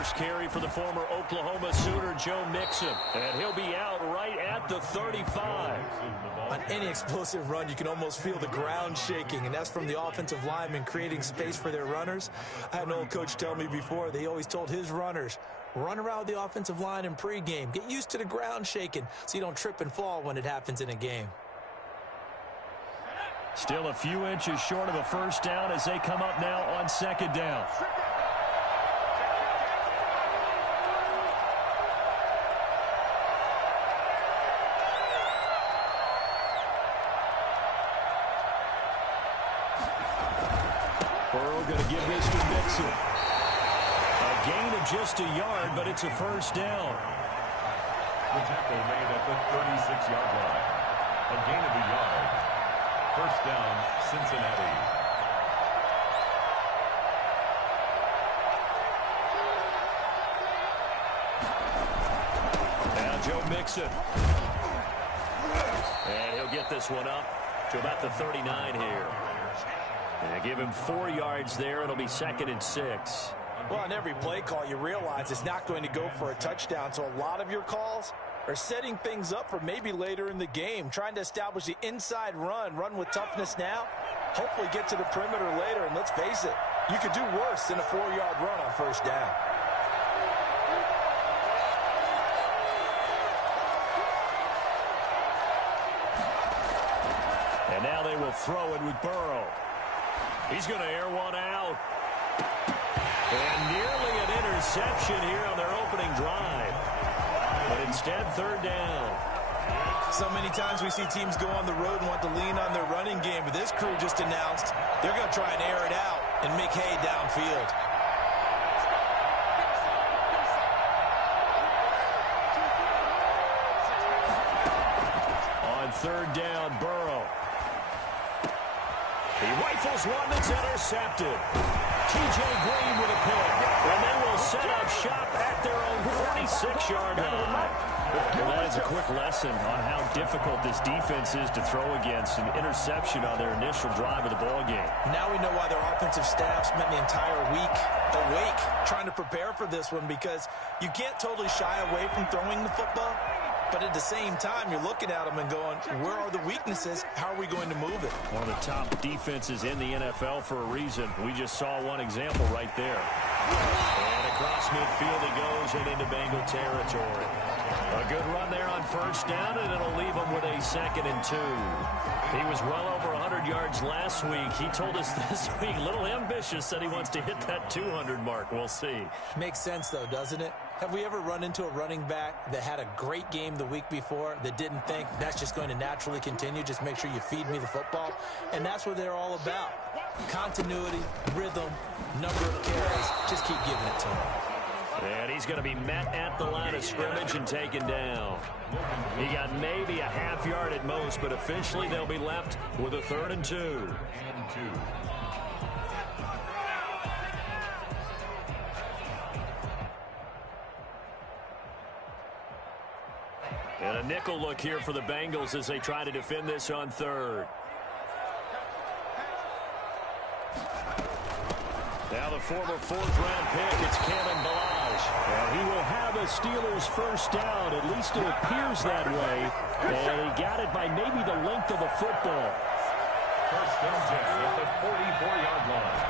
first carry for the former Oklahoma Sooner, Joe Mixon. And he'll be out right at the 35. On any explosive run, you can almost feel the ground shaking, and that's from the offensive linemen creating space for their runners. I had an old coach tell me before, they always told his runners, run around the offensive line in pregame. Get used to the ground shaking so you don't trip and fall when it happens in a game. Still a few inches short of a first down as they come up now on second down. Burrow going to give this to Mixon. A gain of just a yard, but it's a first down. The tackle made at the 36-yard line. A gain of a yard. First down, Cincinnati. Now Joe Mixon. And he'll get this one up to about the 39 here. And give him 4 yards there. It'll be 2nd and 6. Well, on every play call, you realize it's not going to go for a touchdown, so a lot of your calls are setting things up for maybe later in the game, trying to establish the inside run with toughness now, hopefully get to the perimeter later, and let's face it, you could do worse than a 4-yard run on first down. And now they will throw it with Burrow. He's going to air one out. And nearly an interception here on their opening drive. But instead, 3rd down. So many times we see teams go on the road and want to lean on their running game, but this crew just announced they're going to try and air it out and make hay downfield. On 3rd down, Burrow. He rifles one that's intercepted. T.J. Green with a pick. And they will set up shop at their own 46-yard line. Well, that is a quick lesson on how difficult this defense is to throw against. An interception on their initial drive of the ballgame. Now we know why their offensive staff spent the entire week awake trying to prepare for this one, because you can't totally shy away from throwing the football. But at the same time, you're looking at them and going, where are the weaknesses? How are we going to move it? One of the top defenses in the NFL for a reason. We just saw one example right there. And across midfield he goes and into Bengal territory. A good run there on first down, and it'll leave him with a 2nd and 2. He was well over 100 yards last week. He told us this week, a little ambitious, said he wants to hit that 200 mark. We'll see. Makes sense, though, doesn't it? Have we ever run into a running back that had a great game the week before that didn't think that's just going to naturally continue? Just make sure you feed me the football. And that's what they're all about. Continuity, rhythm, number of carries. Just keep giving it to him. And he's going to be met at the line of scrimmage and taken down. He got maybe a half yard at most, but officially they'll be left with a 3rd and 2. And a nickel look here for the Bengals as they try to defend this on 3rd. Now the former 4th-round pick, it's Kalen Ballage. And he will have a Steelers first down. At least it appears that way. And he got it by maybe the length of a football. First down, 10 at the 44-yard line.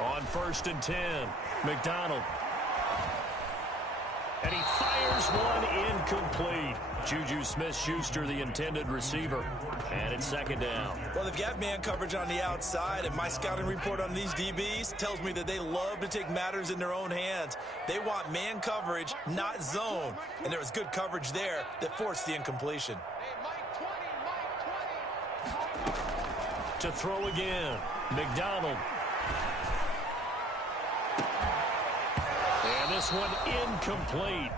On 1st and 10, McDonald. And he fires one incomplete. Juju Smith-Schuster, the intended receiver. And it's 2nd down. Well, they've got man coverage on the outside, and my scouting report on these DBs tells me that they love to take matters in their own hands. They want man coverage, not zone. And there was good coverage there that forced the incompletion. To throw again, McDonald. And this one incomplete.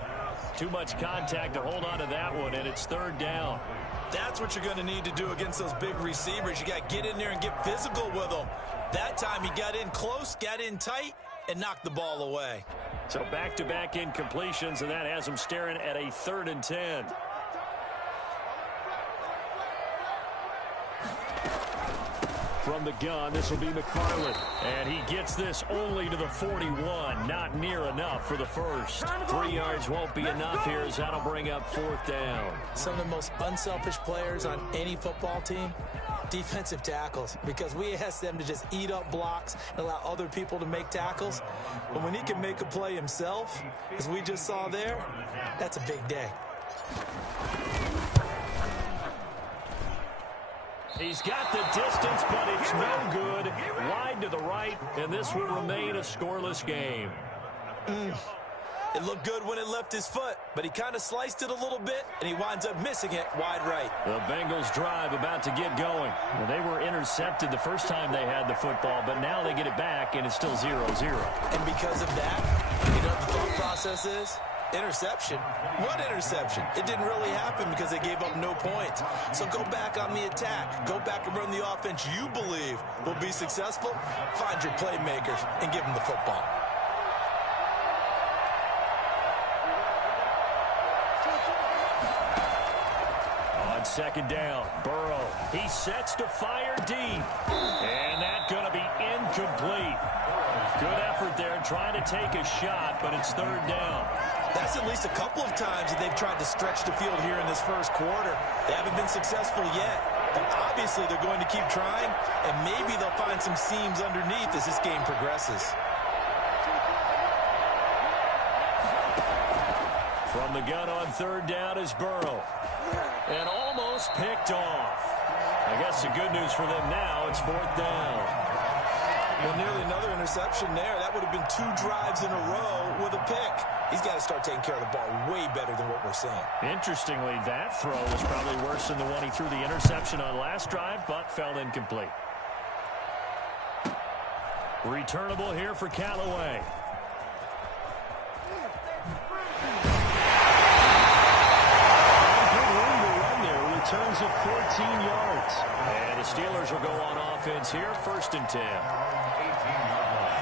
Too much contact to hold on to that one, and it's 3rd down. That's what you're going to need to do against those big receivers. You got to get in there and get physical with them. That time he got in close, got in tight, and knocked the ball away. So back-to-back incompletions, and that has him staring at a 3rd and 10. From the gun, this will be McFarland. And he gets this only to the 41. Not near enough for the first. 3 yards won't be enough here as that'll bring up 4th down. Some of the most unselfish players on any football team, defensive tackles, because we ask them to just eat up blocks and allow other people to make tackles. But when he can make a play himself, as we just saw there, that's a big day. He's got the distance, but it's no good. Wide to the right, and this will remain a scoreless game. It looked good when it left his foot, but he kind of sliced it a little bit, and he winds up missing it wide right. The Bengals drive about to get going. Well, they were intercepted the first time they had the football, but now they get it back, and it's still 0-0. And because of that, you know what the thought process is? Interception. What interception? It didn't really happen because they gave up no points. So go back on the attack. Go back and run the offense you believe will be successful. Find your playmakers and give them the football. On 2nd down, Burrow. He sets to fire deep. And that's going to be incomplete. Good effort there trying to take a shot, but it's 3rd down. That's at least a couple of times that they've tried to stretch the field here in this first quarter. They haven't been successful yet, but obviously they're going to keep trying, and maybe they'll find some seams underneath as this game progresses. From the gun on 3rd down is Burrow. And almost picked off. I guess the good news for them now, it's 4th down. Well, nearly another interception there. That would have been 2 drives in a row with a pick. He's got to start taking care of the ball way better than what we're seeing. Interestingly, that throw was probably worse than the one he threw the interception on last drive, but fell incomplete. Returnable here for Callaway. Good room to run there. Returns of 14 yards. And the Steelers will go on offense here, 1st and 10. 18-yard line.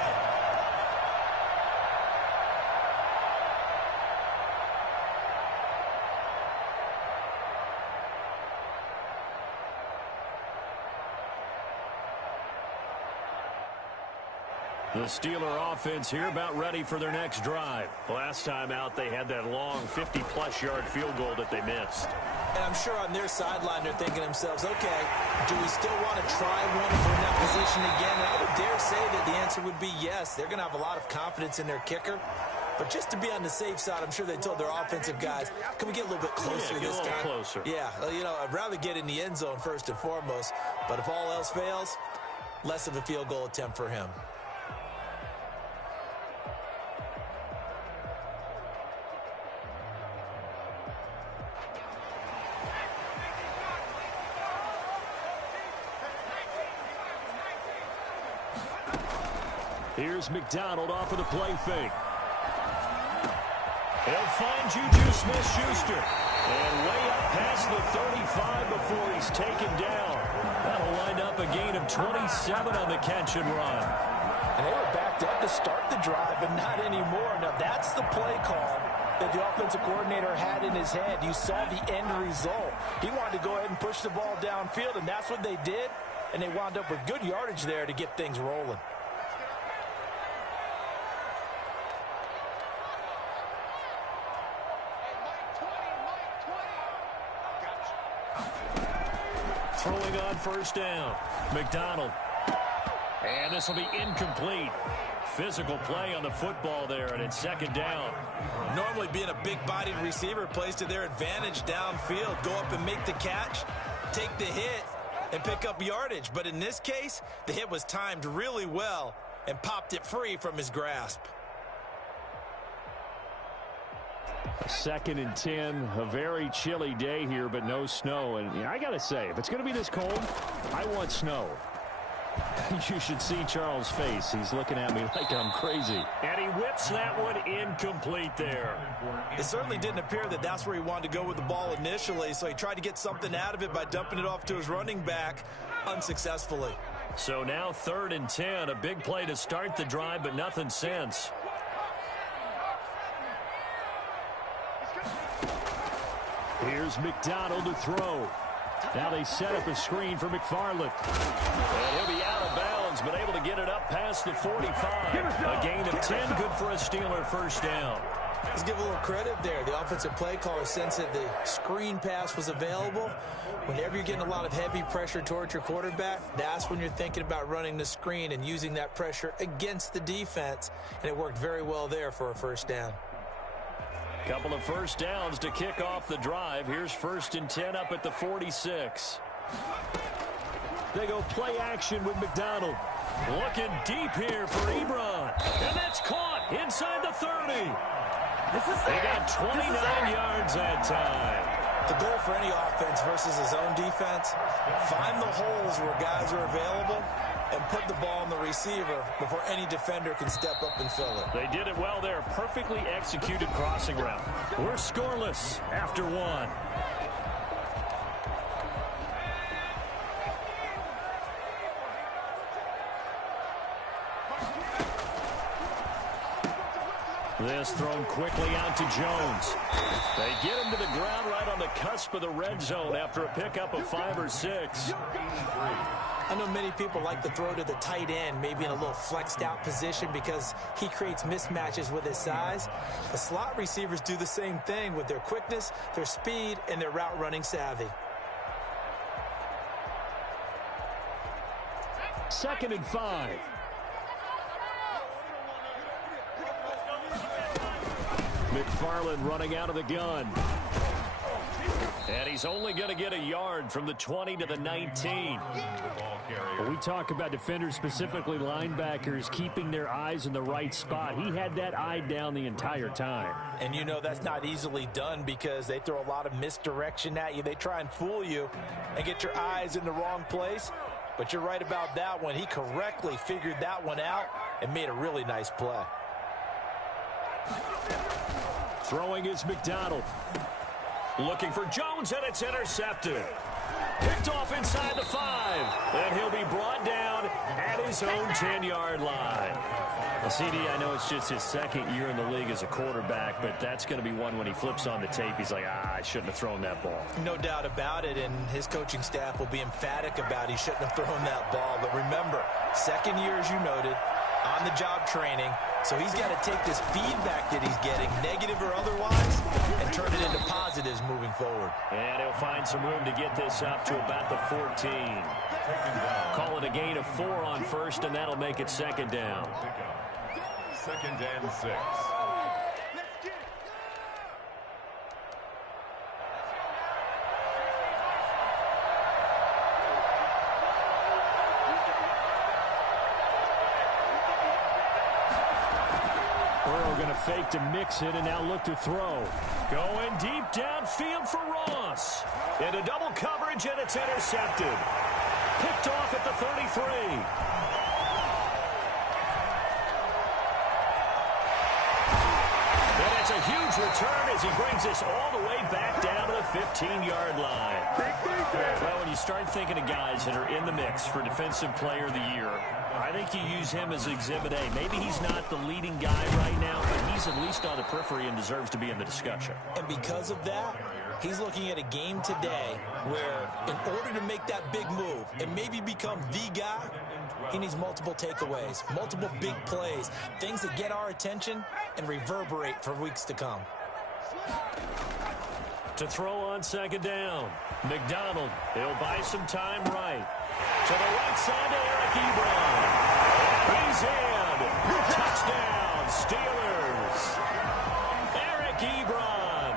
The Steeler offense here about ready for their next drive. Last time out, they had that long 50-plus yard field goal that they missed. And I'm sure on their sideline they're thinking to themselves, okay, do we still want to try one if we're in that position again? And I would dare say that the answer would be yes. They're going to have a lot of confidence in their kicker. But just to be on the safe side, I'm sure they told their offensive guys, can we get a little bit closer this time? Closer. Yeah, you know, I'd rather get in the end zone first and foremost. But if all else fails, less of a field goal attempt for him. Here's McDonald off of the play fake. He'll find Juju Smith-Schuster. And way up past the 35 before he's taken down. That'll wind up a gain of 27 on the catch and run. And they were backed up to start the drive, but not anymore. Now, that's the play call that the offensive coordinator had in his head. You saw the end result. He wanted to go ahead and push the ball downfield, and that's what they did. And they wound up with good yardage there to get things rolling. Throwing on 1st down. McDonald. And this will be incomplete. Physical play on the football there, and it's 2nd down. Normally being a big-bodied receiver plays to their advantage downfield. Go up and make the catch, take the hit, and pick up yardage. But in this case, the hit was timed really well and popped it free from his grasp. 2nd and 10, a very chilly day here, but no snow. And I got to say, if it's going to be this cold, I want snow. You should see Charles' face. He's looking at me like I'm crazy. And he whips that one incomplete there. It certainly didn't appear that that's where he wanted to go with the ball initially, so he tried to get something out of it by dumping it off to his running back unsuccessfully. So now 3rd and 10, a big play to start the drive, but nothing since. Here's McDonald to throw. Now they set up a screen for McFarland. And he'll be out of bounds, but able to get it up past the 45. A gain of 10, good for a Steeler first down. Let's give a little credit there. The offensive play caller sensed that the screen pass was available. Whenever you're getting a lot of heavy pressure towards your quarterback, that's when you're thinking about running the screen and using that pressure against the defense. And it worked very well there for a first down. Couple of first downs to kick off the drive. Here's 1st and 10 up at the 46. They go play action with McDonald. Looking deep here for Ebron. And that's caught inside the 30. They got 29 yards that time. The goal for any offense versus his own defense, find the holes where guys are available and put the ball on the receiver before any defender can step up and fill it. They did it well there. Perfectly executed crossing route. We're scoreless after 1. This thrown quickly out to Jones. They get him to the ground right on the cusp of the red zone after a pickup of 5 or 6. I know many people like to throw to the tight end, maybe in a little flexed out position because he creates mismatches with his size. The slot receivers do the same thing with their quickness, their speed, and their route running savvy. 2nd and 5. McFarland running out of the gun. And he's only going to get a yard from the 20 to the 19. When we talk about defenders, specifically linebackers, keeping their eyes in the right spot, he had that eye down the entire time. And you know that's not easily done because they throw a lot of misdirection at you. They try and fool you and get your eyes in the wrong place. But you're right about that one. He correctly figured that one out and made a really nice play. Throwing is McDonald. Looking for Jones, and it's intercepted. Picked off inside the 5. And he'll be brought down at his own 10-yard line. Well, CD, I know it's just his 2nd year in the league as a quarterback, but that's going to be one when he flips on the tape, he's like, I shouldn't have thrown that ball. No doubt about it, and his coaching staff will be emphatic about he shouldn't have thrown that ball. But remember, 2nd year, as you noted, on-the-job training, so he's got to take this feedback that he's getting, negative or otherwise, and turn it into positives moving forward. And he'll find some room to get this up to about the 14. Call it a gain of 4 on 1st, and that'll make it 2nd down. 2nd and 6. Going to fake to mix it and now look to throw. Going deep downfield for Ross. Into double coverage, and it's intercepted. Picked off at the 33. And it's a huge return as he brings us all the way back down to the 15-yard line. Well, when you start thinking of guys that are in the mix for Defensive Player of the Year, I think you use him as Exhibit A. Maybe he's not the leading guy right now, but he's at least on the periphery and deserves to be in the discussion. And because of that, he's looking at a game today where in order to make that big move and maybe become the guy, he needs multiple takeaways, multiple big plays, things that get our attention and reverberate for weeks to come. To throw on 2nd down, McDonald, he'll buy some time right. To the right side to Eric Ebron. He's in. Touchdown, Steelers. Eric Ebron,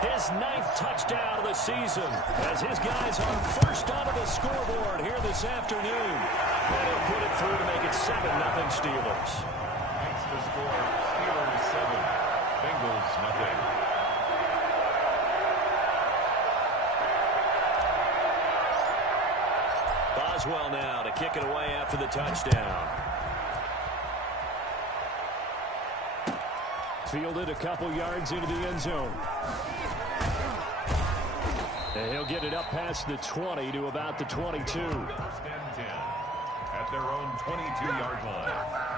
his 9th touchdown of the season as his guys are first onto the scoreboard here this afternoon. And he'll put it through to make it 7-0 Steelers. Makes the score Steelers 7, Bengals 0. Boswell now to kick it away after the touchdown. Fielded a couple yards into the end zone. And he'll get it up past the 20 to about the 22. 1st and 10 at their own 22-yard line.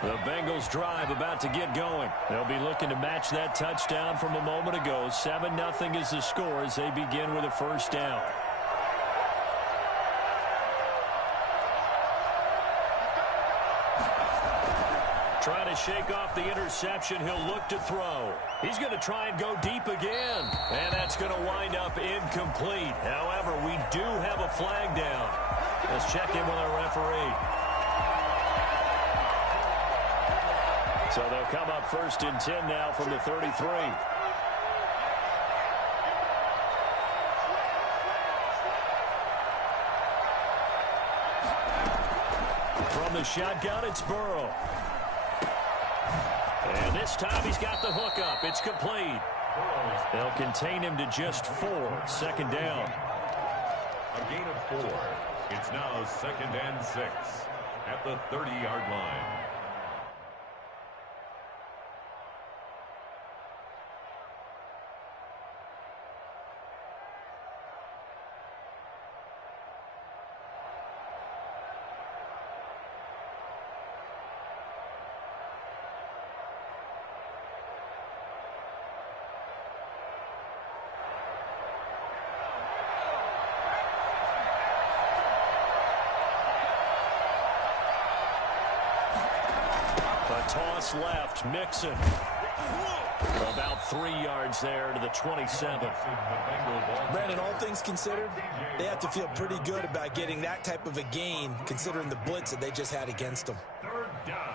The Bengals drive about to get going. They'll be looking to match that touchdown from a moment ago. 7-0 is the score as they begin with a first down. Trying to shake off the interception. He'll look to throw. He's going to try and go deep again. And that's going to wind up incomplete. However, we do have a flag down. Let's check in with our referee. So they'll come up 1st and 10 now from the 33. From the shotgun, it's Burrow. And this time he's got the hook up. It's complete. They'll contain him to just 4. 2nd down. A gain of 4. It's now 2nd and 6 at the 30-yard line. Toss left, Mixon. About 3 yards there to the 27. Brandon, all things considered, they have to feel pretty good about getting that type of a gain, considering the blitz that they just had against them. 3rd down.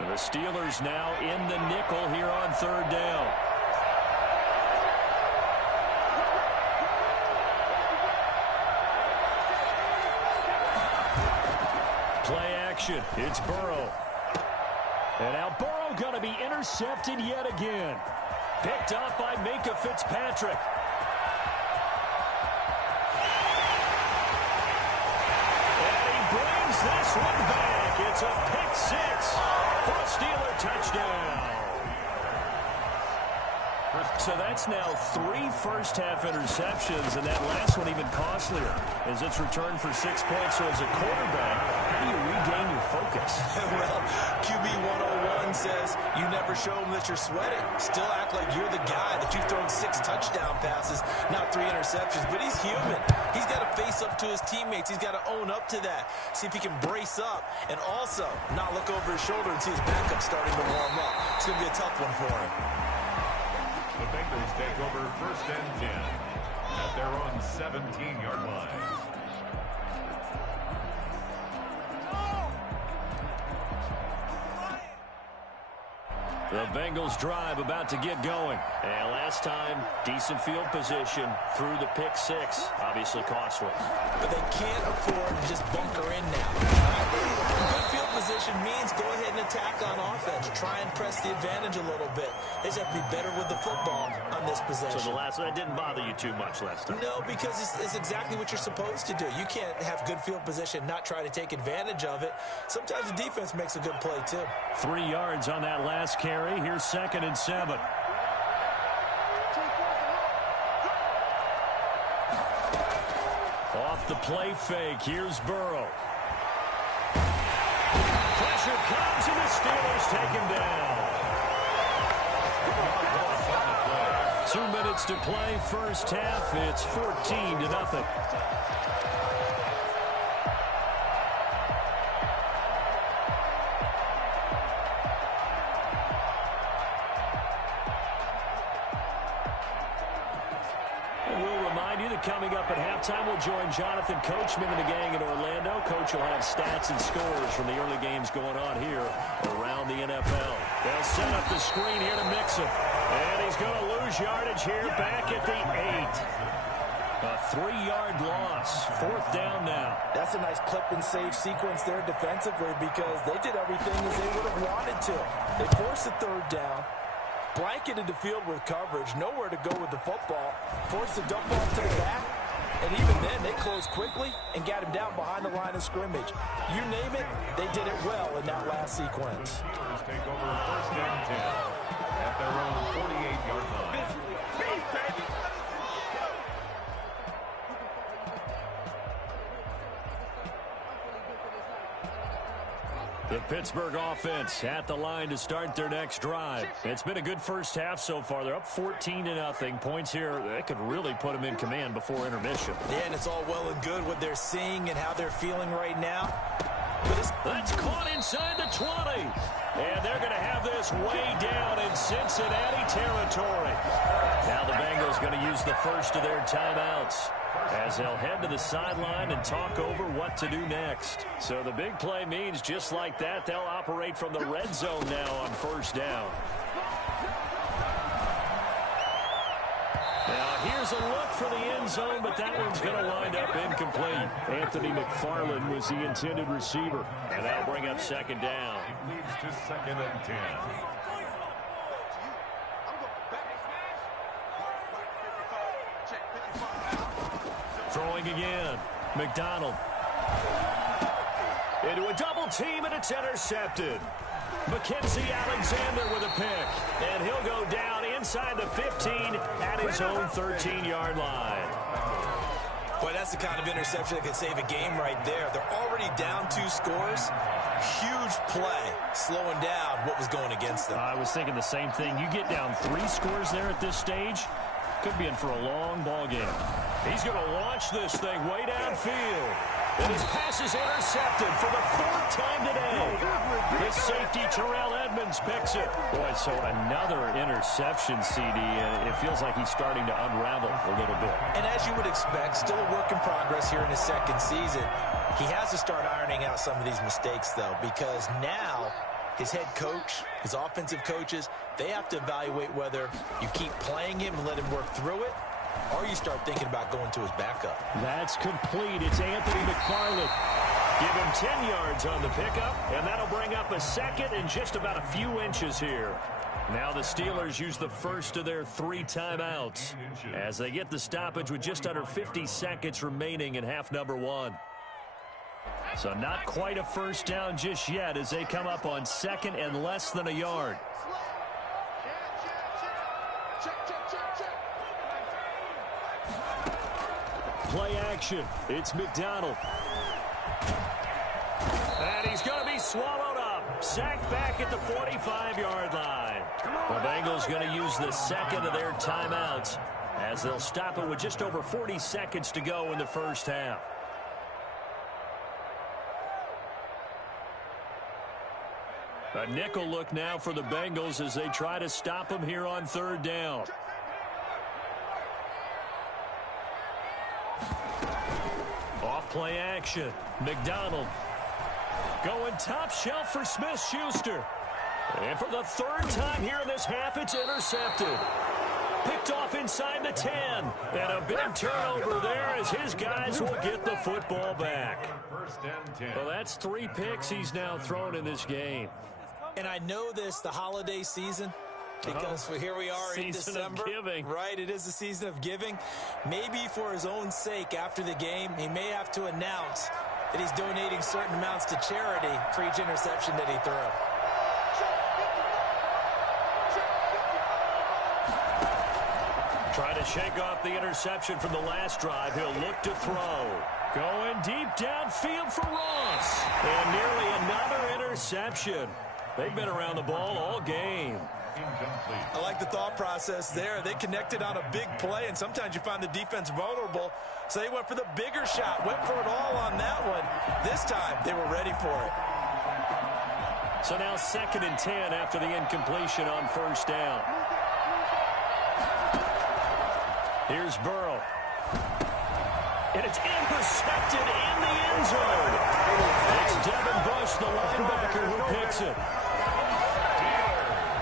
The Steelers now in the nickel here on 3rd down. Play action. It's Burrow. And now Burrow going to be intercepted yet again. Picked up by Minkah Fitzpatrick. And he brings this one back. It's a pick 6 for a Steeler touchdown. So that's now 3 first-half interceptions, and that last one even costlier as it's returned for 6 points. So as a quarterback, how do you regain your focus? Well, QB 101 says you never show them that you're sweating. Still act like you're the guy that you've thrown 6 touchdown passes, not 3 interceptions. But he's human. He's got to face up to his teammates. He's got to own up to that. See if he can brace up and also not look over his shoulder and see his backup starting to warm up. It's going to be a tough one for him. The Bengals take over 1st and 10 at their own 17-yard line. The Bengals drive about to get going. And last time, decent field position through the pick 6. Obviously costly. But they can't afford to just bunker in now. Good field position means go ahead and attack on offense. Try and press the advantage a little bit. They just have to be better with the football on this possession. So that didn't bother you too much last time? No, because it's exactly what you're supposed to do. You can't have good field position, not try to take advantage of it. Sometimes the defense makes a good play, too. 3 yards on that last carry. Here's 2nd and 7. Off the play fake. Here's Burrow. Pressure comes, and the Steelers take him down. 2 minutes to play. First half. It's 14-0. Coming up at halftime, we'll join Jonathan Coachman and the gang in Orlando. Coach will have stats and scores from the early games going on here around the NFL. They'll set up the screen here to Mixon. And he's going to lose yardage here back at the 8. A 3-yard loss. 4th down now. That's a nice clip and save sequence there defensively because they did everything as they would have wanted to. They forced the 3rd down. Blanketed the field with coverage, nowhere to go with the football, forced the dump off to the back, and even then they closed quickly and got him down behind the line of scrimmage. You name it, they did it well in that last sequence. The Steelers take over 1st and 10 at their own 48-yard line. The Pittsburgh offense at the line to start their next drive. It's been a good first half so far. They're up 14-0. Points here, they could really put them in command before intermission. Yeah, and it's all well and good what they're seeing and how they're feeling right now. That's caught inside the 20. And they're going to have this way down in Cincinnati territory. Now the Bengals going to use the first of their timeouts as they'll head to the sideline and talk over what to do next. So the big play means just like that, they'll operate from the red zone now on first down. Now here's a look for the end zone, but that one's going to wind up incomplete. Anthony McFarland was the intended receiver, and that'll bring up second down. It leads to second and 10. Throwing again. McDonald. Into a double team, and it's intercepted. Mackenzie Alexander with a pick. And he'll go down inside the 15 at his own 13-yard line. Boy, that's the kind of interception that can save a game right there. They're already down 2 scores. Huge play, slowing down what was going against them. I was thinking the same thing. You get down 3 scores there at this stage, could be in for a long ball game. He's going to launch this thing way downfield. And his pass is intercepted for the 4th time today. This safety, Terrell Edmonds, picks it. Boy, so another interception, CD, and it feels like he's starting to unravel a little bit. And as you would expect, still a work in progress here in his second season. He has to start ironing out some of these mistakes, though, because now his head coach, his offensive coaches, they have to evaluate whether you keep playing him and let him work through it, or you start thinking about going to his backup. That's complete. It's Anthony McFarland. Give him 10 yards on the pickup, and that'll bring up a second and just about a few inches here. Now the Steelers use the first of their 3 timeouts as they get the stoppage with just under 50 seconds remaining in half number 1. So not quite a first down just yet as they come up on second and less than a yard. Play action. It's McDonald. And he's going to be swallowed up. Sacked back at the 45-yard line. The Bengals going to use the second of their timeouts as they'll stop it with just over 40 seconds to go in the first half. A nickel look now for the Bengals as they try to stop him here on 3rd down. Off play action. McDonald going top shelf for Smith-Schuster. And for the 3rd time here in this half, it's intercepted. Picked off inside the 10. And a big turnover there as his guys will get the football back. First and 10. Well, that's 3 picks he's now thrown in this game. And I know this, the holiday season, because here we are in December. Season of giving. Right, it is the season of giving. Maybe for his own sake after the game, he may have to announce that he's donating certain amounts to charity for each interception that he threw. Trying to shake off the interception from the last drive. He'll look to throw. Going deep downfield for Ross. And nearly another interception. They've been around the ball all game. Incomplete. I like the thought process there. They connected on a big play, and sometimes you find the defense vulnerable. So they went for the bigger shot, went for it all on that one. This time, they were ready for it. So now 2nd and 10 after the incompletion on first down. Here's Burrow. And it's intercepted in the end zone. It's Devin Bush, the linebacker, who picks it.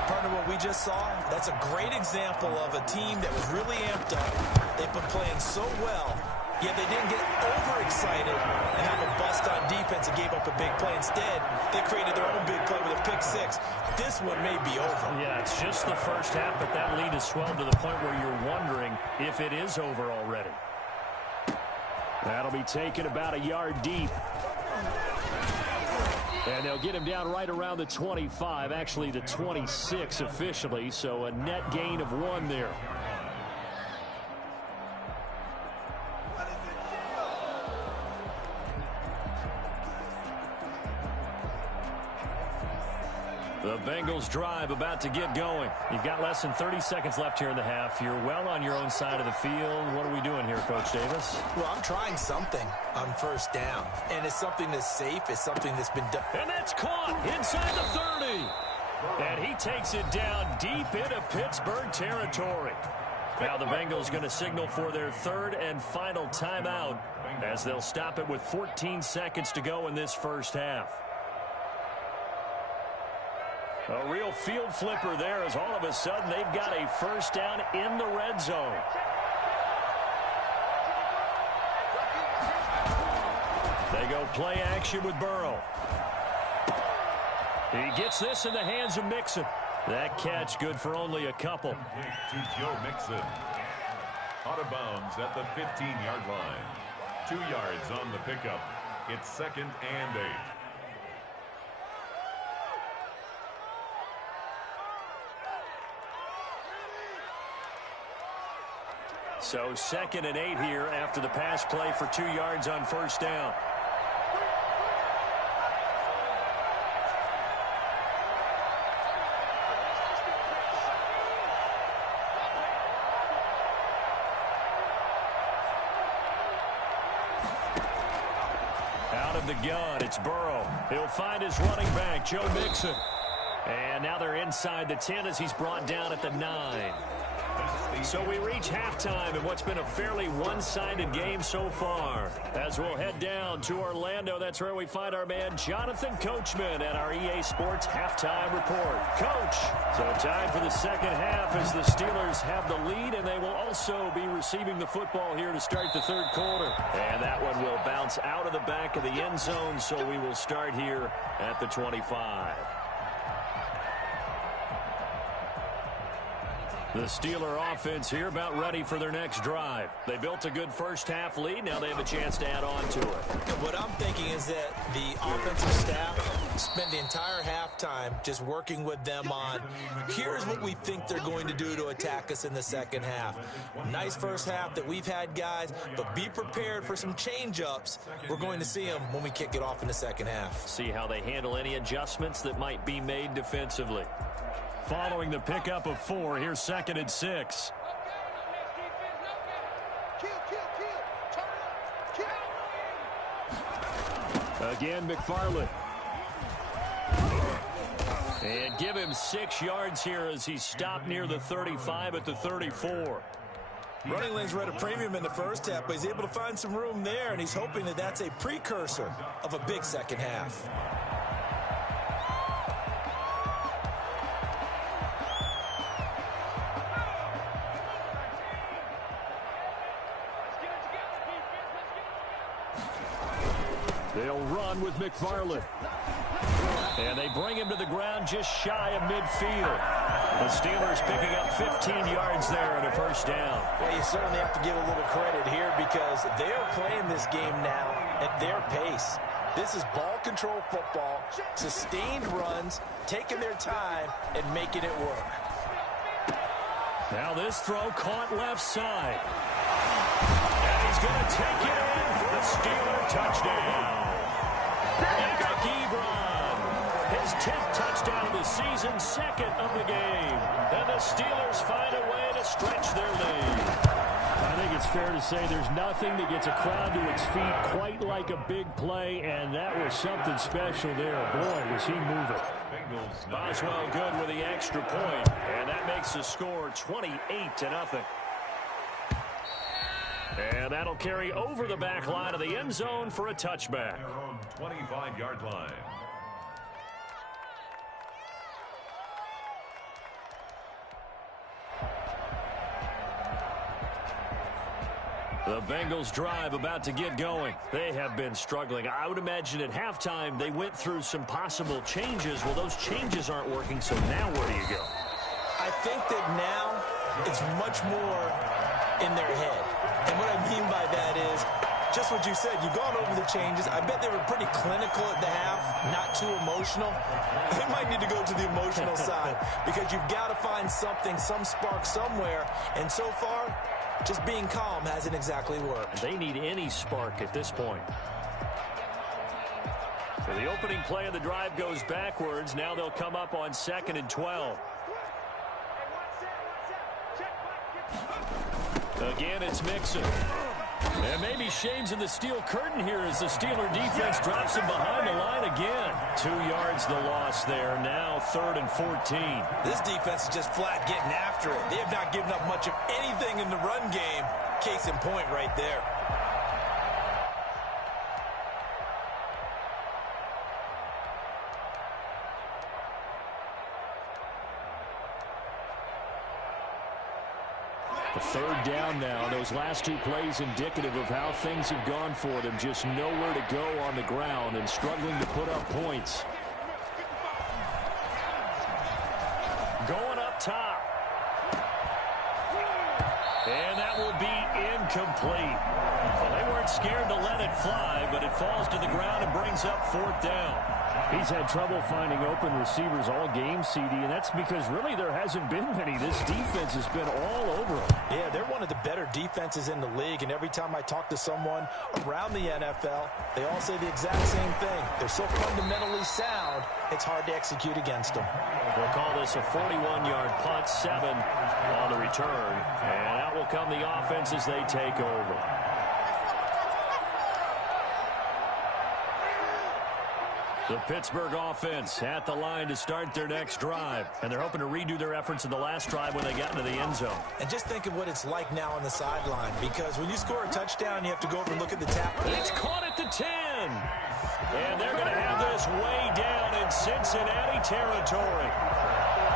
Partner, what we just saw, that's a great example of a team that was really amped up. They've been playing so well, yet they didn't get overexcited and have a bust on defense and gave up a big play. Instead, they created their own big play with a pick 6. This one may be over. Yeah, it's just the first half, but that lead has swelled to the point where you're wondering if it is over already. That'll be taken about a yard deep. And they'll get him down right around the 25, actually the 26 officially, so a net gain of 1 there. The Bengals drive about to get going. You've got less than 30 seconds left here in the half. You're well on your own side of the field. What are we doing here, Coach Davis? Well, I'm trying something on first down. And it's something that's safe. It's something that's been done. And that's caught inside the 30. And he takes it down deep into Pittsburgh territory. Now the Bengals going to signal for their third and final timeout as they'll stop it with 14 seconds to go in this first half. A real field flipper there as all of a sudden they've got a first down in the red zone. They go play action with Burrow. He gets this in the hands of Mixon. That catch good for only a couple. To Joe Mixon. Out of bounds at the 15-yard line. 2 yards on the pickup. It's 2nd and 8. So 2nd and 8 here after the pass play for 2 yards on first down. Out of the gun, it's Burrow. He'll find his running back, Joe Mixon. And now they're inside the 10 as he's brought down at the 9. So we reach halftime in what's been a fairly one-sided game so far. As we'll head down to Orlando, that's where we find our man Jonathan Coachman at our EA Sports Halftime Report. Coach, so time for the second half as the Steelers have the lead, and they will also be receiving the football here to start the third quarter. And that one will bounce out of the back of the end zone, so we will start here at the 25. The Steeler offense here about ready for their next drive. They built a good first half lead. Now they have a chance to add on to it. What I'm thinking is that the offensive staff spent the entire halftime just working with them on, here's what we think they're going to do to attack us in the second half. Nice first half that we've had, guys, but be prepared for some change-ups. We're going to see them when we kick it off in the second half. See how they handle any adjustments that might be made defensively. Following the pickup of 4, here's 2nd and 6. Again, McFarland. And give him 6 yards here as he's stopped near the 35 at the 34. Running lanes were at a premium in the first half, but he's able to find some room there, and he's hoping that that's a precursor of a big second half. They'll run with McFarland. And they bring him to the ground just shy of midfield. The Steelers picking up 15 yards there and a first down. Well, you certainly have to give a little credit here because they're playing this game now at their pace. This is ball control football, sustained runs, taking their time and making it work. Now this throw caught left side. And he's going to take it in for the Steeler touchdown. His 10th touchdown of the season, 2nd of the game. And the Steelers find a way to stretch their lead. I think it's fair to say there's nothing that gets a crowd to its feet quite like a big play, and that was something special there. Boy, was he moving. Boswell good with the extra point, and that makes the score 28-0. And that'll carry over the back line of the end zone for a touchback. 25-yard line. The Bengals drive about to get going. They have been struggling. I would imagine at halftime they went through some possible changes. Well, those changes aren't working, so now where do you go? I think that now it's much more in their head. And what I mean by that is just what you said. You've gone over the changes. I bet they were pretty clinical at the half, not too emotional. They might need to go to the emotional side because you've got to find something, some spark somewhere. And so far, just being calm hasn't exactly worked. They need any spark at this point. The opening play of the drive goes backwards. Now they'll come up on 2nd and 12. Again, it's Mixon. And maybe shames in the steel curtain here as the Steeler defense drops him behind the line again. 2 yards the loss there. Now 3rd and 14. This defense is just flat getting after it. They have not given up much of anything in the run game. Case in point right there. The 3rd down now. Those last 2 plays indicative of how things have gone for them. Just nowhere to go on the ground and struggling to put up points. Going up top. And that will be incomplete. Well, they weren't scared to let it fly, but it falls to the ground and brings up 4th down. He's had trouble finding open receivers all game, CD, and that's because really there hasn't been many. This defense has been all over him. Yeah, they're one of the better defenses in the league, and every time I talk to someone around the NFL, they all say the exact same thing. They're so fundamentally sound, it's hard to execute against them. We'll call this a 41-yard punt, 7 on the return, and out will come the offense as they take over. The Pittsburgh offense at the line to start their next drive. And they're hoping to redo their efforts in the last drive when they got into the end zone. And just think of what it's like now on the sideline. Because when you score a touchdown, you have to go over and look at the tap. It's caught at the 10. And they're going to have this way down in Cincinnati territory.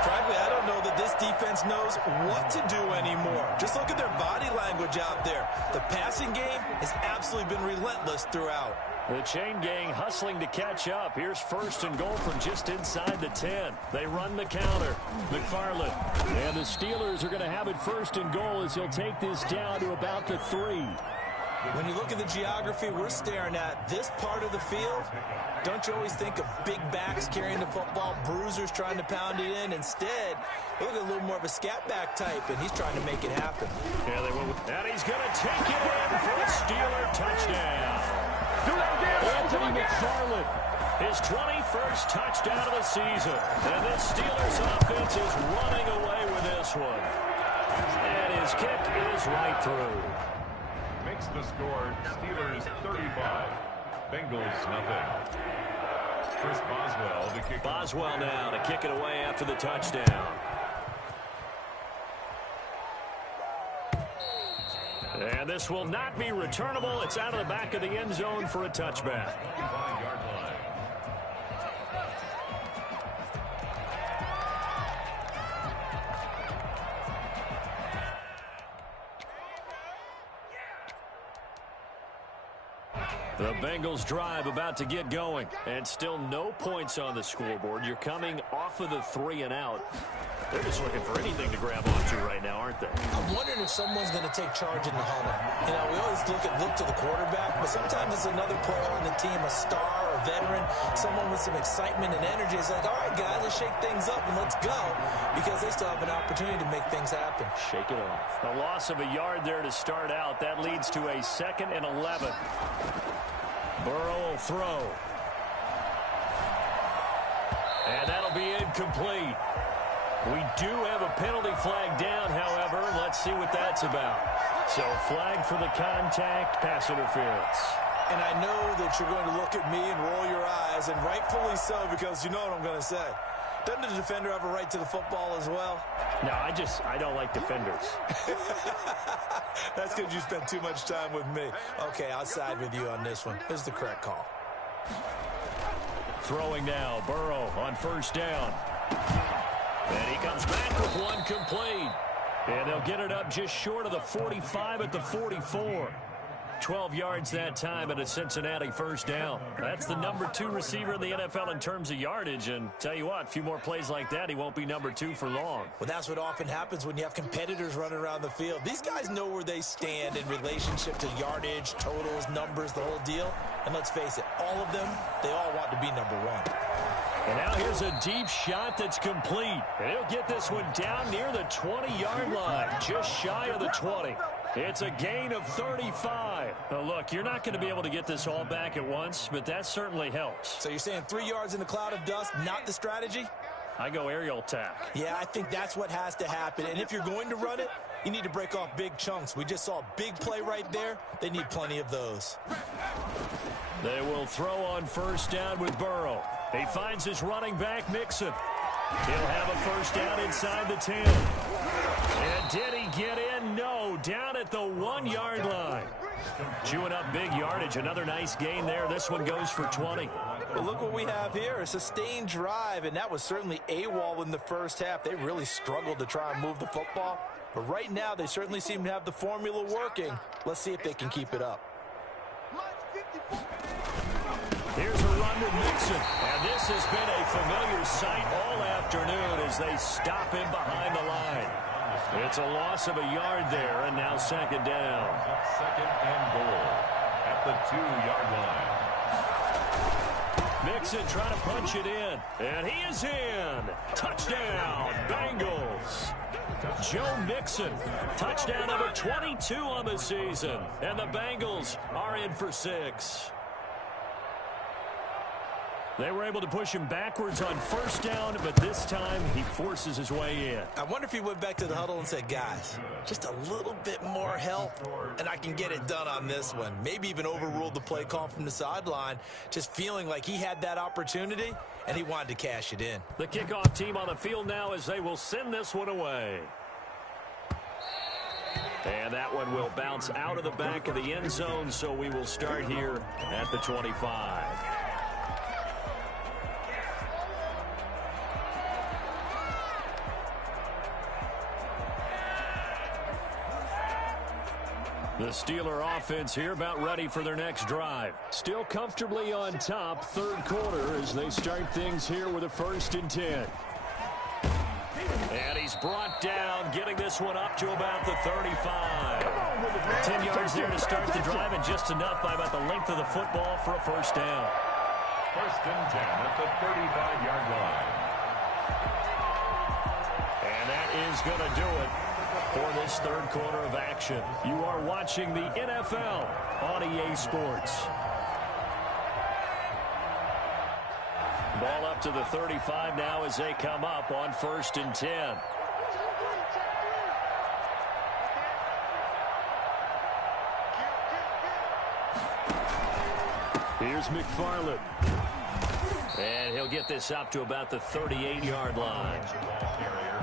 Frankly, I don't know that this defense knows what to do anymore. Just look at their body language out there. The passing game has absolutely been relentless throughout. The chain gang hustling to catch up. Here's 1st and goal from just inside the 10. They run the counter. McFarland. And the Steelers are going to have it 1st and goal as he'll take this down to about the 3. When you look at the geography we're staring at, this part of the field, don't you always think of big backs carrying the football, bruisers trying to pound it in? Instead, look at a little more of a scat back type, and he's trying to make it happen. Yeah, they will. And he's going to take it in for a Steeler touchdown. Anthony McFarland, his 21st touchdown of the season. And this Steelers offense is running away with this one. And his kick is right through. Makes the score Steelers 35, Bengals nothing. Chris Boswell to kick. Boswell now to kick it away after the touchdown. And this will not be returnable. It's out of the back of the end zone for a touchback. 5-yard line. The Bengals drive about to get going. And still no points on the scoreboard. You're coming off of the 3 and out. They're just looking for anything to grab onto right now, aren't they? I'm wondering if someone's going to take charge in the huddle. You know, we always look to the quarterback, but sometimes it's another player on the team, a star, a veteran, someone with some excitement and energy. It's like, all right, guys, let's shake things up and let's go, because they still have an opportunity to make things happen. Shake it off. A loss of a yard there to start out. That leads to a 2nd and 11. Burrow will throw. And that'll be incomplete. We do have a penalty flag down, however. Let's see what that's about. So flag for the contact, pass interference. And I know that you're going to look at me and roll your eyes, and rightfully so, because you know what I'm going to say. Doesn't the defender have a right to the football as well? No, I don't like defenders. That's because you spent too much time with me. Okay, I'll side with you on this one. This is the correct call. Throwing now, Burrow on 1st down. And he comes back with one complete. And they'll get it up just short of the 45 at the 44. 12 yards that time at a Cincinnati 1st down. That's the number 2 receiver in the NFL in terms of yardage. And tell you what, a few more plays like that, he won't be number 2 for long. Well, that's what often happens when you have competitors running around the field. These guys know where they stand in relationship to yardage, totals, numbers, the whole deal. And let's face it, all of them, they all want to be number 1. And now here's a deep shot that's complete. And he'll get this one down near the 20-yard line, just shy of the 20. It's a gain of 35. Now, look, you're not going to be able to get this all back at once, but that certainly helps. So you're saying 3 yards in a cloud of dust, not the strategy? I go aerial attack. Yeah, I think that's what has to happen. And if you're going to run it, you need to break off big chunks. We just saw a big play right there. They need plenty of those. They will throw on first down with Burrow. He finds his running back, Mixon. He'll have a first down inside the 10. And did he get in? No, down at the 1-yard line. Chewing up big yardage. Another nice gain there. This one goes for 20. Well, look what we have here. A sustained drive, and that was certainly AWOL in the first half. They really struggled to try and move the football. But right now, they certainly seem to have the formula working. Let's see if they can keep it up. Here's a run with Mixon. And this has been a familiar sight all afternoon as they stop him behind the line. It's a loss of a yard there, and now second down. Second and goal at the 2-yard line. Mixon trying to punch it in. And he is in. Touchdown, Bengals. Joe Mixon, touchdown number 22 on the season. And the Bengals are in for 6. They were able to push him backwards on first down, but this time he forces his way in. I wonder if he went back to the huddle and said, guys, just a little bit more help, and I can get it done on this one. Maybe even overruled the play call from the sideline, just feeling like he had that opportunity, and he wanted to cash it in. The kickoff team on the field now as they will send this one away. And that one will bounce out of the back of the end zone, so we will start here at the 25. The Steeler offense here about ready for their next drive. Still comfortably on top, third quarter as they start things here with a 1st and 10. And he's brought down, getting this one up to about the 35. 10 yards there to start the drive, and just enough by about the length of the football for a first down. 1st and 10 at the 35-yard line. And that is going to do it for this third quarter of action. You are watching the NFL on EA Sports. Ball up to the 35 now as they come up on 1st and 10. Here's McFarland. And he'll get this up to about the 38-yard line.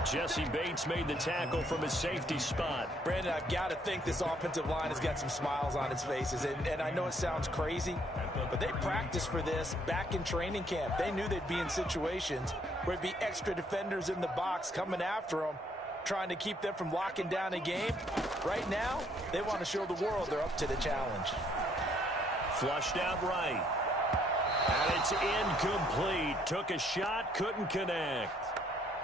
Jesse Bates made the tackle from his safety spot. Brandon, I've got to think this offensive line has got some smiles on its faces. And I know it sounds crazy, but they practiced for this back in training camp. They knew they'd be in situations where it'd be extra defenders in the box coming after them, trying to keep them from locking down a game. Right now, they want to show the world they're up to the challenge. Flushed out right. And it's incomplete. Took a shot, couldn't connect.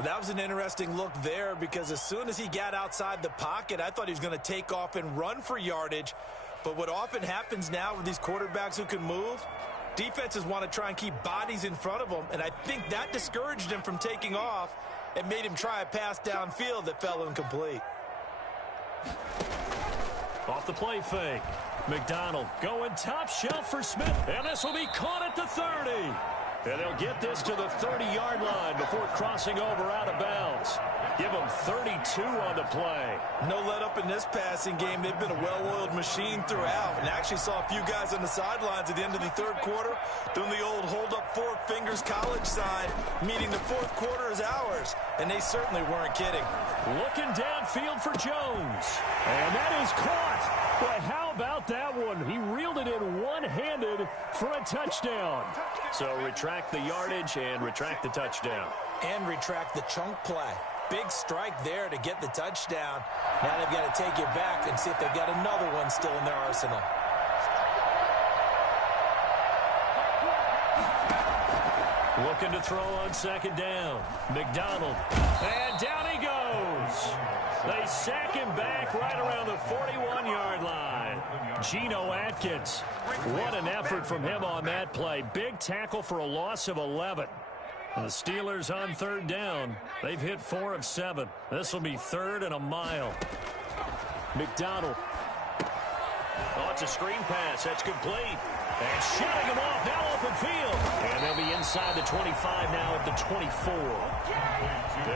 That was an interesting look there because as soon as he got outside the pocket, I thought he was going to take off and run for yardage. But what often happens now with these quarterbacks who can move, defenses want to try and keep bodies in front of them, and I think that discouraged him from taking off and made him try a pass downfield that fell incomplete. Off the play fake. McDonald going top shelf for Smith, and this will be caught at the 30. And they'll get this to the 30-yard line before crossing over out of bounds. Give them 32 on the play. No let up in this passing game. They've been a well-oiled machine throughout. And actually saw a few guys on the sidelines at the end of the third quarter doing the old hold-up four fingers college sign, meaning the fourth quarter is ours. And they certainly weren't kidding. Looking downfield for Jones. And that is caught. But how about that one? He reeled it in one-handed for a touchdown. So retract the yardage and retract the touchdown. And retract the chunk play. Big strike there to get the touchdown. Now they've got to take it back and see if they've got another one still in their arsenal. Looking to throw on second down. McDonald. And down he goes. They sack him back right around the 41-yard line. Geno Atkins. What an effort from him on that play. Big tackle for a loss of 11. And the Steelers on third down. They've hit 4 of 7. This will be 3rd and a mile. McDonald Oh, it's a screen pass. That's complete. And shutting him off now open field. And they'll be inside the 25 now at the 24.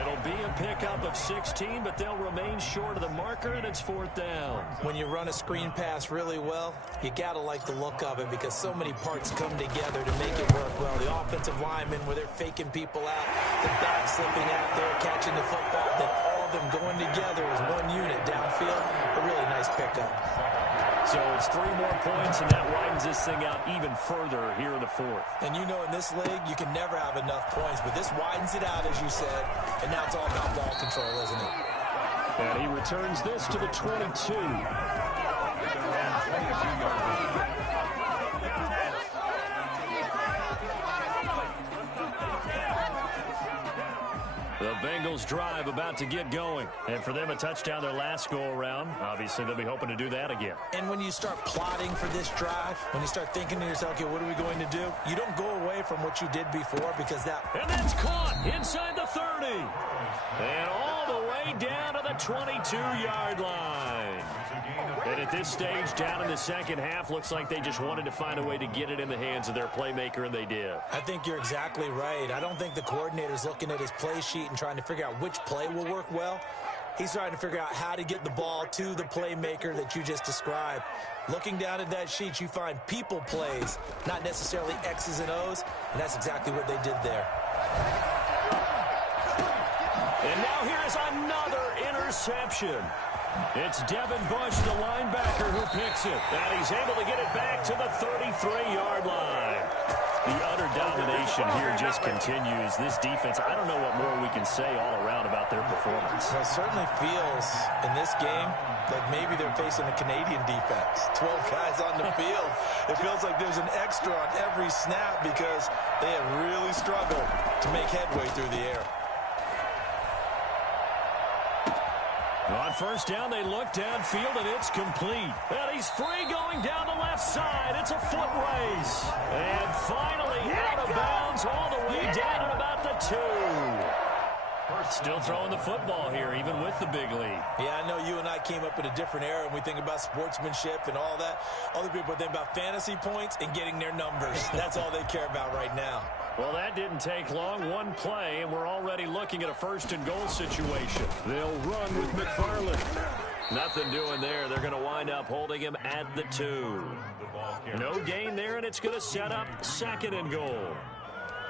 It'll be a pickup of 16, but they'll remain short of the marker, and it's 4th down. When you run a screen pass really well, you got to like the look of it because so many parts come together to make it work well. The offensive linemen, where they're faking people out, the back slipping out there, catching the football, then all of them going together as one unit downfield. A really nice pickup. So it's 3 more points, and that widens this thing out even further here in the 4th. And you know in this league, you can never have enough points, but this widens it out, as you said, and now it's all about ball control, isn't it? And he returns this to the 22. The Bengals drive about to get going. And for them, a touchdown their last go-around. Obviously, they'll be hoping to do that again. And when you start plotting for this drive, when you start thinking to yourself, okay, what are we going to do? You don't go away from what you did before because that... And that's caught inside the 30. And all the way down to the 22-yard line. And at this stage, down in the second half, looks like they just wanted to find a way to get it in the hands of their playmaker, and they did. I think you're exactly right. I don't think the coordinator's looking at his play sheet and trying to figure out which play will work well. He's trying to figure out how to get the ball to the playmaker that you just described. Looking down at that sheet, you find people plays, not necessarily X's and O's, and that's exactly what they did there. And now here's another interception. It's Devin Bush, the linebacker, who picks it. And he's able to get it back to the 33-yard line. The utter domination here just continues. This defense, I don't know what more we can say all around about their performance. Well, it certainly feels in this game like maybe they're facing a Canadian defense. 12 guys on the field. It feels like there's an extra on every snap because they have really struggled to make headway through the air. On first down, they look downfield, and it's complete. And he's free going down the left side. It's a foot race. And finally out of bounds all the way down at about the 2. Still throwing the football here, even with the big lead. Yeah, I know you and I came up in a different era, and we think about sportsmanship and all that. Other people think about fantasy points and getting their numbers. That's all they care about right now. Well, that didn't take long. One play, and we're already looking at a first-and-goal situation. They'll run with McFarland. Nothing doing there. They're going to wind up holding him at the 2. No gain there, and it's going to set up 2nd and goal.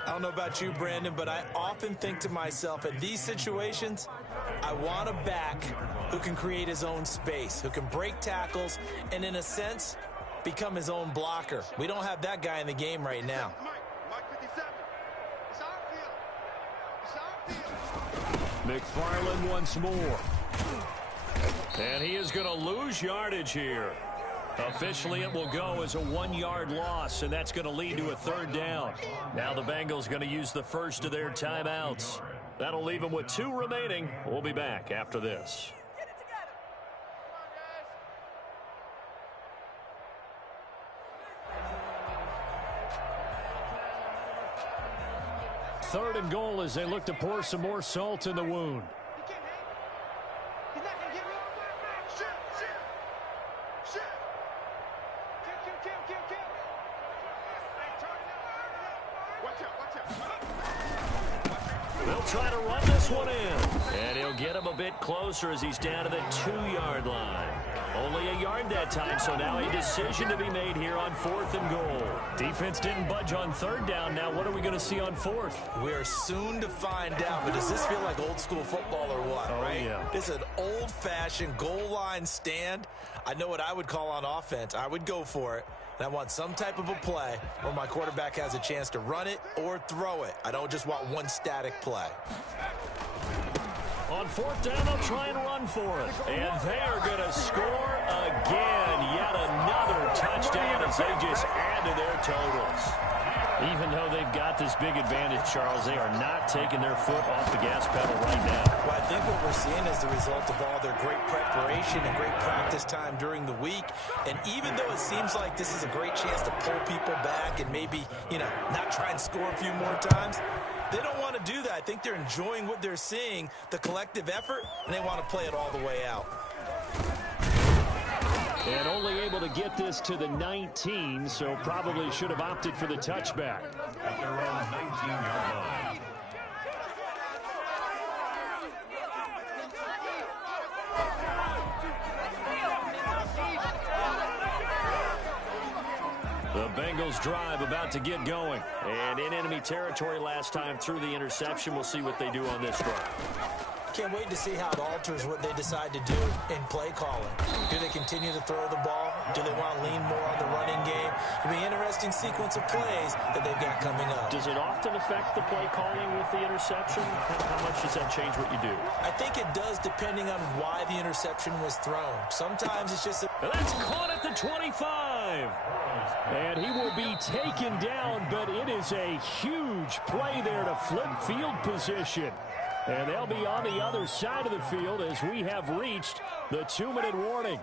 I don't know about you, Brandon, but I often think to myself, in these situations, I want a back who can create his own space, who can break tackles, and in a sense, become his own blocker. We don't have that guy in the game right now. McFarland once more. And he is going to lose yardage here. Officially, it will go as a 1-yard loss, and that's going to lead to a 3rd down. Now the Bengals going to use the first of their timeouts. That'll leave them with 2 remaining. We'll be back after this. Third and goal as they look to pour some more salt in the wound. They'll try to run this one in. And he'll get him a bit closer as he's down to the 2-yard line. Only a yard that time, so now a decision to be made here on 4th and goal. Defense didn't budge on 3rd down. Now what are we going to see on 4th? We are soon to find out, but does this feel like old school football or what, right? Yeah. This is an old-fashioned goal line stand. I know what I would call on offense. I would go for it. And I want some type of a play where my quarterback has a chance to run it or throw it. I don't just want one static play. On 4th down, they'll try and run for it. And they are going to score again. Yet another touchdown as they just add to their totals. Even though they've got this big advantage, Charles, they are not taking their foot off the gas pedal right now. Well, I think what we're seeing is the result of all their great preparation and great practice time during the week. And even though it seems like this is a great chance to pull people back and maybe, not try and score a few more times, they don't want to do that. I think they're enjoying what they're seeing, the collective effort, and they want to play it all the way out. And only able to get this to the 19, so probably should have opted for the touchback. At their own 19-yard line. The Bengals drive about to get going. And in enemy territory last time through the interception. We'll see what they do on this drive. Can't wait to see how it alters what they decide to do in play calling. Do they continue to throw the ball? Do they want to lean more on the running game? It'll be an interesting sequence of plays that they've got coming up. Does it often affect the play calling with the interception? How much does that change what you do? I think it does, depending on why the interception was thrown. Sometimes it's just That's caught at the 25. And he will be taken down, but it is a huge play there to flip field position. And they'll be on the other side of the field as we have reached the 2-minute warning.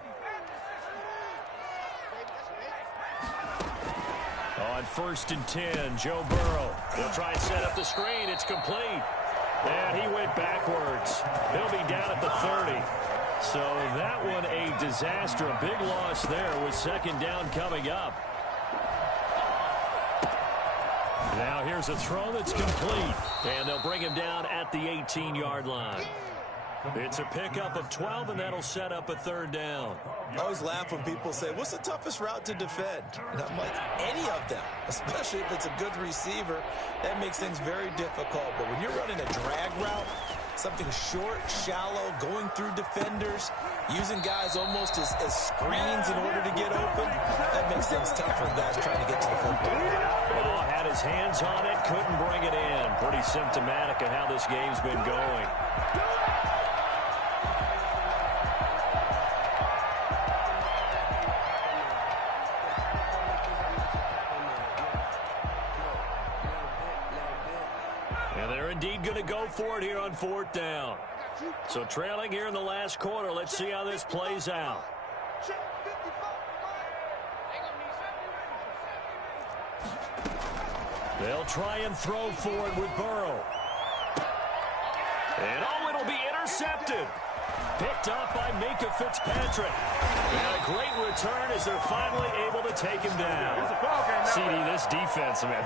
On 1st and 10, Joe Burrow. He'll try and set up the screen. It's complete. And he went backwards. He'll be down at the 30. So that one a disaster. A big loss there with 2nd down coming up. Now here's a throw that's complete. And they'll bring him down at the 18-yard line. It's a pickup of 12, and that'll set up a 3rd down. I always laugh when people say, what's the toughest route to defend? And I'm like, any of them, especially if it's a good receiver. That makes things very difficult. But when you're running a drag route, something short, shallow, going through defenders, using guys almost as screens in order to get open, that makes things tough for guys trying to get to the football. Oh, had his hands on it, couldn't bring it in. Pretty symptomatic of how this game's been going. And they're indeed going to go for it here on 4th down. So trailing here in the last quarter. Let's see how this plays out. They'll try and throw for it with Burrow. And oh, it'll be intercepted. Picked up by Minka Fitzpatrick. And a great return as they're finally able to take him down. CD, this defense, man,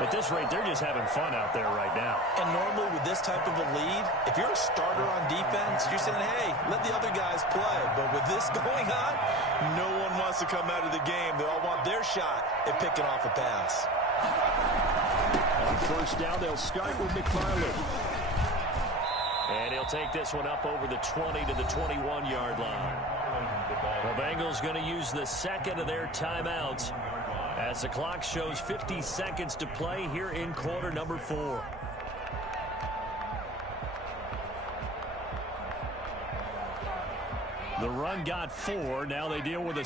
at this rate, they're just having fun out there right now. And normally with this type of a lead, if you're a starter on defense, you're saying, hey, let the other guys play. But with this going on, no one wants to come out of the game. They all want their shot at picking off a pass. On 1st down, they'll start with McFarland. And he'll take this one up over the 20 to the 21-yard line. The Bengals going to use the 2nd of their timeouts as the clock shows 50 seconds to play here in quarter number 4. The run got 4. Now they deal with a